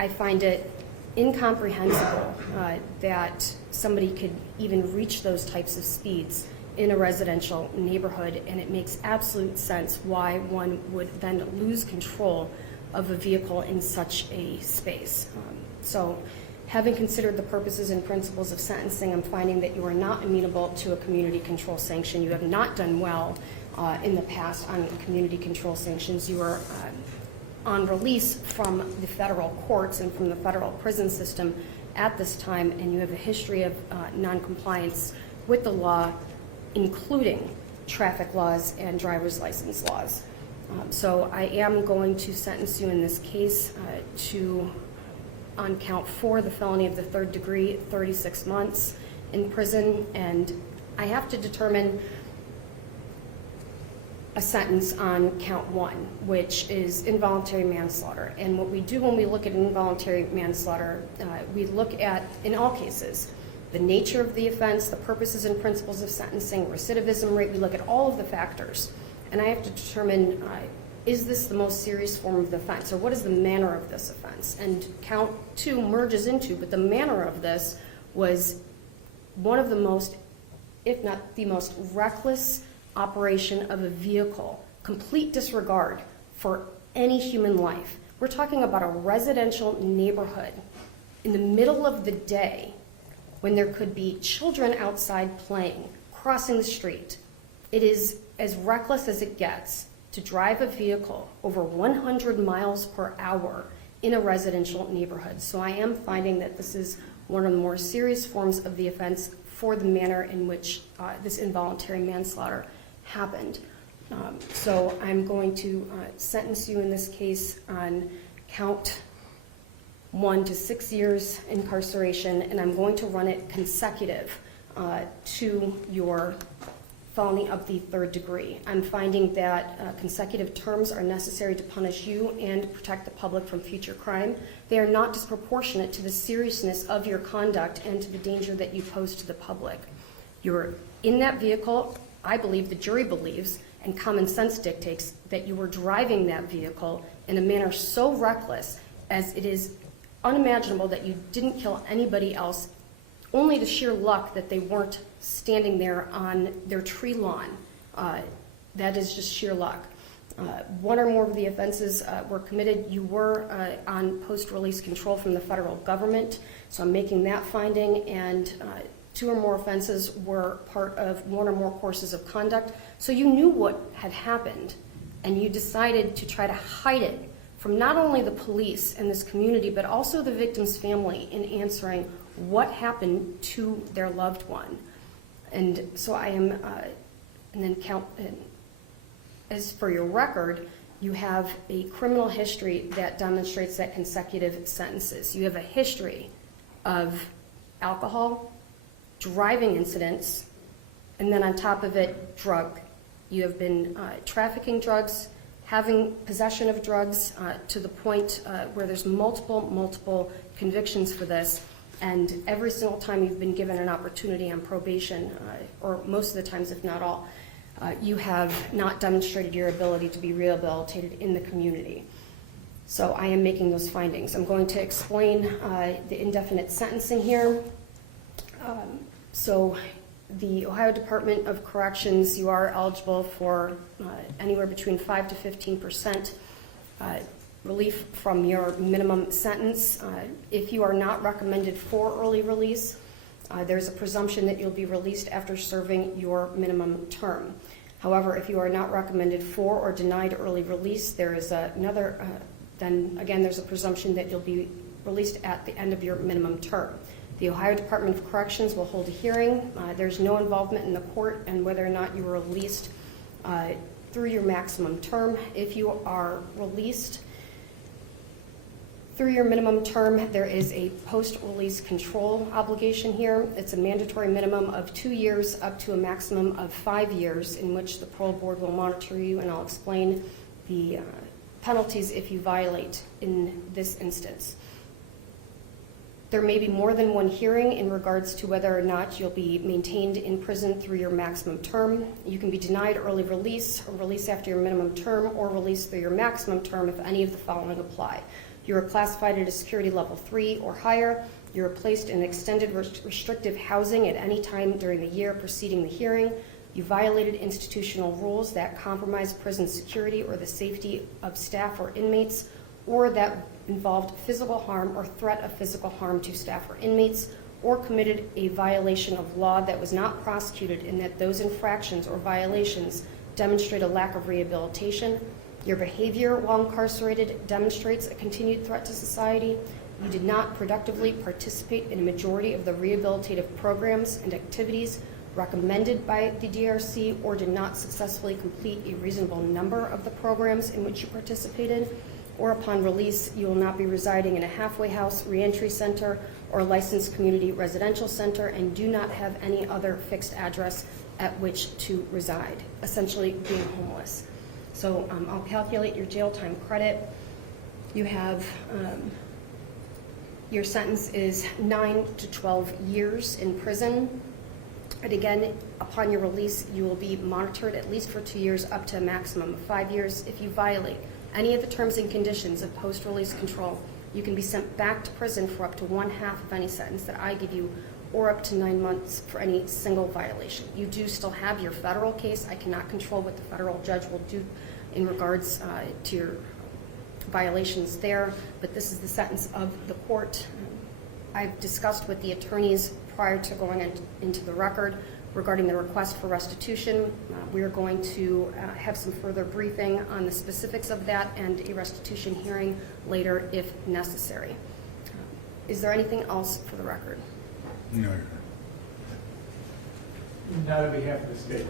I find it incomprehensible that somebody could even reach those types of speeds in a residential neighborhood, and it makes absolute sense why one would then lose control of a vehicle in such a space. So having considered the purposes and principles of sentencing, I'm finding that you are not amenable to a community control sanction. You have not done well in the past on community control sanctions. You are on release from the federal courts and from the federal prison system at this time, and you have a history of noncompliance with the law, including traffic laws and driver's license laws. So I am going to sentence you in this case on count 4, the felony of the 3rd degree, 36 months in prison, and I have to determine a sentence on count 1, which is involuntary manslaughter. And what we do when we look at involuntary manslaughter, we look at, in all cases, the nature of the offense, the purposes and principles of sentencing, recidivism rate. We look at all of the factors, and I have to determine, is this the most serious form of the offense, or what is the manner of this offense? And count 2 merges into, but the manner of this was one of the most, if not the most reckless operation of a vehicle, complete disregard for any human life. We're talking about a residential neighborhood in the middle of the day when there could be children outside playing, crossing the street. It is as reckless as it gets to drive a vehicle over 100 miles per hour in a residential neighborhood. So I am finding that this is one of the more serious forms of the offense for the manner in which this involuntary manslaughter happened. So I'm going to sentence you in this case on count 1 to 6 years incarceration, and I'm going to run it consecutive to your felony of the 3rd degree. I'm finding that consecutive terms are necessary to punish you and protect the public from future crime. They are not disproportionate to the seriousness of your conduct and to the danger that you pose to the public. You're in that vehicle. I believe, the jury believes, and common sense dictates that you were driving that vehicle in a manner so reckless as it is unimaginable that you didn't kill anybody else, only the sheer luck that they weren't standing there on their tree lawn. That is just sheer luck. One or more of the offenses were committed. You were on post-release control from the federal government, so I'm making that finding, and 2 or more offenses were part of 1 or more courses of conduct. So you knew what had happened, and you decided to try to hide it from not only the police and this community, but also the victim's family in answering what happened to their loved one. And so I am, and then as for your record, you have a criminal history that demonstrates that consecutive sentences. You have a history of alcohol, driving incidents, and then on top of it, drug. You have been trafficking drugs, having possession of drugs to the point where there's multiple convictions for this, and every single time you've been given an opportunity on probation, or most of the times, if not all, you have not demonstrated your ability to be rehabilitated in the community. So I am making those findings. I'm going to explain the indefinite sentencing here. So the Ohio Department of Corrections, you are eligible for anywhere between 5 to 15% relief from your minimum sentence. If you are not recommended for early release, there's a presumption that you'll be released after serving your minimum term. However, if you are not recommended for or denied early release, there is then again there's a presumption that you'll be released at the end of your minimum term. The Ohio Department of Corrections will hold a hearing. There's no involvement in the court and whether or not you were released through your maximum term. If you are released through your minimum term, there is a post-release control obligation here. It's a mandatory minimum of 2 years up to a maximum of 5 years in which the parole board will monitor you, and I'll explain the penalties if you violate in this instance. There may be more than one hearing in regards to whether or not you'll be maintained in prison through your maximum term. You can be denied early release or release after your minimum term or release through your maximum term if any of the following apply. You are classified at a security level 3 or higher. You are placed in extended restrictive housing at any time during the year preceding the hearing. You violated institutional rules that compromise prison security or the safety of staff or inmates, or that involved physical harm or threat of physical harm to staff or inmates, or committed a violation of law that was not prosecuted, and that those infractions or violations demonstrate a lack of rehabilitation. Your behavior while incarcerated demonstrates a continued threat to society. You did not productively participate in a majority of the rehabilitative programs and activities recommended by the DRC, or did not successfully complete a reasonable number of the programs in which you participated. Or upon release, you will not be residing in a halfway house, reentry center, or licensed community residential center, and do not have any other fixed address at which to reside, essentially being homeless. So I'll calculate your jail time credit. You have, your sentence is 9 to 12 years in prison. And again, upon your release, you will be monitored at least for 2 years, up to a maximum of 5 years. If you violate any of the terms and conditions of post-release control, you can be sent back to prison for up to 1/2 of any sentence that I give you, or up to 9 months for any single violation. You do still have your federal case. I cannot control what the federal judge will do in regards to your violations there, but this is the sentence of the court. I've discussed with the attorneys prior to going into the record regarding the request for restitution. We are going to have some further briefing on the specifics of that and a restitution hearing later if necessary. Is there anything else for the record? No. Not on behalf of the state.